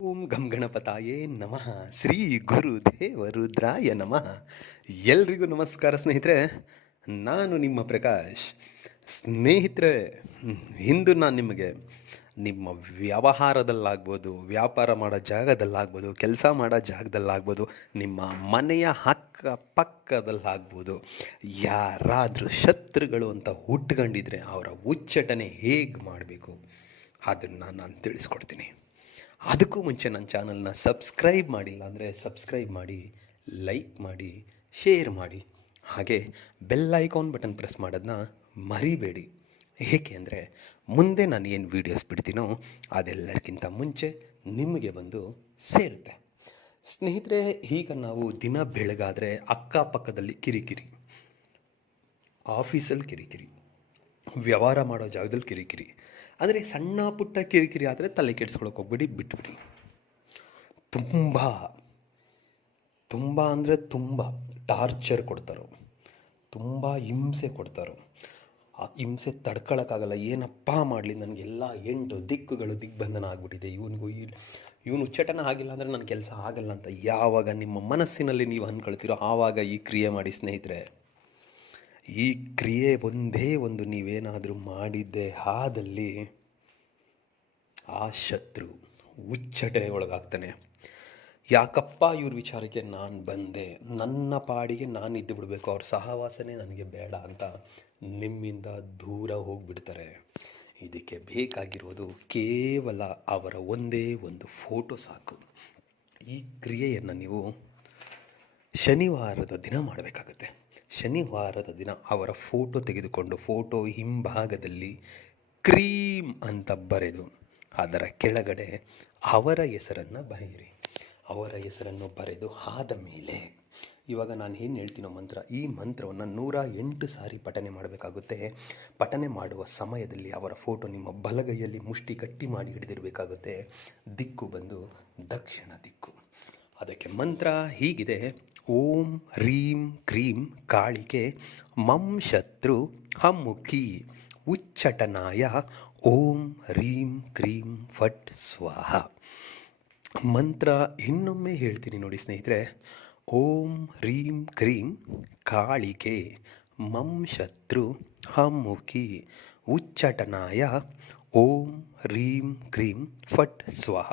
ಓಂ ಗಂ ಗಣಪತಾಯೇ ನಮಃ ಶ್ರೀ ಗುರುದೇವ ರುದ್ರಾಯ ನಮಃ. ಎಲ್ರಿಗೂ ನಮಸ್ಕಾರ ಸ್ನೇಹಿತರೆ. ನಾನು ನಿಮ್ಮ ಪ್ರಕಾಶ್. ಸ್ನೇಹಿತರೆ, ಇಂದು ನಾನು ನಿಮಗೆ ನಿಮ್ಮ ವ್ಯವಹಾರದಲ್ಲಾಗ್ಬೋದು, ವ್ಯಾಪಾರ ಮಾಡೋ ಜಾಗದಲ್ಲಾಗ್ಬೋದು, ಕೆಲಸ ಮಾಡೋ ಜಾಗದಲ್ಲಾಗ್ಬೋದು, ನಿಮ್ಮ ಮನೆಯ ಅಕ್ಕಪಕ್ಕದಲ್ಲಾಗ್ಬೋದು, ಯಾರಾದರೂ ಶತ್ರುಗಳು ಅಂತ ಹುಟ್ಕೊಂಡಿದ್ರೆ ಅವರ ಉಚ್ಚಾಟನೆ ಹೇಗೆ ಮಾಡಬೇಕು ಅದನ್ನು ನಾನು ತಿಳಿಸ್ಕೊಡ್ತೀನಿ. ಅದಕ್ಕೂ ಮುಂಚೆ ನನ್ನ ಚಾನಲ್ನ ಸಬ್ಸ್ಕ್ರೈಬ್ ಮಾಡಿಲ್ಲ ಅಂದರೆ ಸಬ್ಸ್ಕ್ರೈಬ್ ಮಾಡಿ, ಲೈಕ್ ಮಾಡಿ, ಶೇರ್ ಮಾಡಿ, ಹಾಗೆ ಬೆಲ್ ಐಕಾನ್ ಬಟನ್ ಪ್ರೆಸ್ ಮಾಡೋದನ್ನ ಮರಿಬೇಡಿ. ಏಕೆ ಅಂದರೆ ಮುಂದೆ ನಾನು ಏನು ವೀಡಿಯೋಸ್ ಬಿಡ್ತೀನೋ ಅದೆಲ್ಲರಿಗಿಂತ ಮುಂಚೆ ನಿಮಗೆ ಬಂದು ಸೇರುತ್ತೆ. ಸ್ನೇಹಿತರೆ, ಈಗ ನಾವು ದಿನ ಬೆಳಗಾದರೆ ಅಕ್ಕಪಕ್ಕದಲ್ಲಿ ಕಿರಿಕಿರಿ, ಆಫೀಸಲ್ಲಿ ಕಿರಿಕಿರಿ, ವ್ಯವಹಾರ ಮಾಡೋ ಜಾಗದಲ್ಲಿ ಕಿರಿಕಿರಿ. ಆದರೆ ಸಣ್ಣ ಪುಟ್ಟ ಕಿರಿಕಿರಿ ಆದರೆ ತಲೆ ಕೆಡಿಸ್ಕೊಳಕ್ಕೆ ಹೋಗ್ಬೇಡಿ, ಬಿಟ್ಬಿಡಿ. ತುಂಬ ಅಂದರೆ ತುಂಬ ಟಾರ್ಚರ್ ಕೊಡ್ತಾರೋ, ತುಂಬ ಹಿಂಸೆ ಕೊಡ್ತಾರೋ. ಆ ಹಿಂಸೆ ತಡ್ಕೊಳಕ್ಕಾಗಲ್ಲ. ಏನಪ್ಪ ಮಾಡಲಿ, ನನಗೆಲ್ಲ 8 ದಿಕ್ಕುಗಳು ದಿಗ್ಬಂಧನ ಆಗಿಬಿಟ್ಟಿದೆ, ಇವನು ಉಚ್ಚಟನ ಆಗಿಲ್ಲ ಅಂದರೆ ನನ್ನ ಕೆಲಸ ಆಗಲ್ಲ ಅಂತ ಯಾವಾಗ ನಿಮ್ಮ ಮನಸ್ಸಿನಲ್ಲಿ ನೀವು ಅಂದ್ಕೊಳ್ತೀರೋ ಆವಾಗ ಈ ಕ್ರಿಯೆ ಮಾಡಿ ಸ್ನೇಹಿತರೆ. ಈ ಕ್ರಿಯೆ ಒಂದೇ ಒಂದು ನೀವೇನಾದರೂ ಮಾಡಿದ್ದೆ ಆದಲ್ಲಿ ಆ ಶತ್ರು ಉಚ್ಚಟನೆ ಒಳಗಾಗ್ತಾನೆ. ಯಾಕಪ್ಪ ಇವ್ರ ವಿಚಾರಕ್ಕೆ ನಾನು ಬಂದೆ, ನನ್ನ ಪಾಡಿಗೆ ನಾನು ಇದ್ದು ಬಿಡಬೇಕು, ಅವ್ರ ಸಹವಾಸನೆ ನನಗೆ ಬೇಡ ಅಂತ ನಿಮ್ಮಿಂದ ದೂರ ಹೋಗಿಬಿಡ್ತಾರೆ. ಇದಕ್ಕೆ ಬೇಕಾಗಿರೋದು ಕೇವಲ ಅವರ ಒಂದೇ ಒಂದು ಫೋಟೋ ಸಾಕು. ಈ ಕ್ರಿಯೆಯನ್ನು ನೀವು ಶನಿವಾರದ ದಿನ ಮಾಡಬೇಕಾಗತ್ತೆ. ಶನಿವಾರದ ದಿನ ಅವರ ಫೋಟೋ ತೆಗೆದುಕೊಂಡು ಫೋಟೋ ಹಿಂಭಾಗದಲ್ಲಿ ಕ್ರೀಮ್ ಅಂತ ಬರೆದು ಅದರ ಕೆಳಗಡೆ ಅವರ ಹೆಸರನ್ನು ಬರೆಯಿರಿ. ಅವರ ಹೆಸರನ್ನು ಬರೆದು ಆದ ಮೇಲೆ ಇವಾಗ ನಾನು ಏನು ಹೇಳ್ತೀನೋ ಮಂತ್ರ, ಈ ಮಂತ್ರವನ್ನು 108 ಸಾರಿ ಪಠನೆ ಮಾಡಬೇಕಾಗುತ್ತೆ. ಪಠನೆ ಮಾಡುವ ಸಮಯದಲ್ಲಿ ಅವರ ಫೋಟೋ ನಿಮ್ಮ ಬಲಗೈಯಲ್ಲಿ ಮುಷ್ಟಿ ಗಟ್ಟಿ ಮಾಡಿ ಹಿಡಿದಿರಬೇಕಾಗುತ್ತೆ. ದಿಕ್ಕು ಬಂದು ದಕ್ಷಿಣ ದಿಕ್ಕು. ಅದಕ್ಕೆ ಮಂತ್ರ ಹೀಗಿದೆ: ಓಂ ರೀಂ ಕ್ರೀಂ ಕಾಳಿಕೆ ಮಂ ಶತ್ರು ಹಮ್ಮುಖಿ ಉಚ್ಚಟನಾಯ ಓಂ ರೀಂ ಕ್ರೀಂ ಫಟ್ ಸ್ವಾಹ. ಮಂತ್ರ ಇನ್ನೊಮ್ಮೆ ಹೇಳ್ತೀನಿ ನೋಡಿ ಸ್ನೇಹಿತರೆ. ಓಂ ರೀಂ ಕ್ರೀಂ ಕಾಳಿಕೆ ಮಂ ಶತ್ರು ಹಮ್ಮುಖಿ ಉಚ್ಚಟನಾಯ ಓಂ ರೀಂ ಕ್ರೀಂ ಫಟ್ ಸ್ವಾಹ.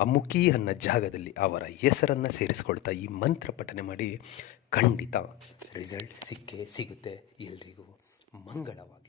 ಆ ಮುಖಿ ಅನ್ನೋ ಜಾಗದಲ್ಲಿ ಅವರ ಹೆಸರನ್ನು ಸೇರಿಸ್ಕೊಳ್ತಾ ಈ ಮಂತ್ರ ಪಠನೆ ಮಾಡಿ. ಖಂಡಿತ ರಿಸಲ್ಟ್ ಸಿಕ್ಕೇ ಸಿಗುತ್ತೆ. ಎಲ್ರಿಗೂ ಮಂಗಳವಾಗಿ.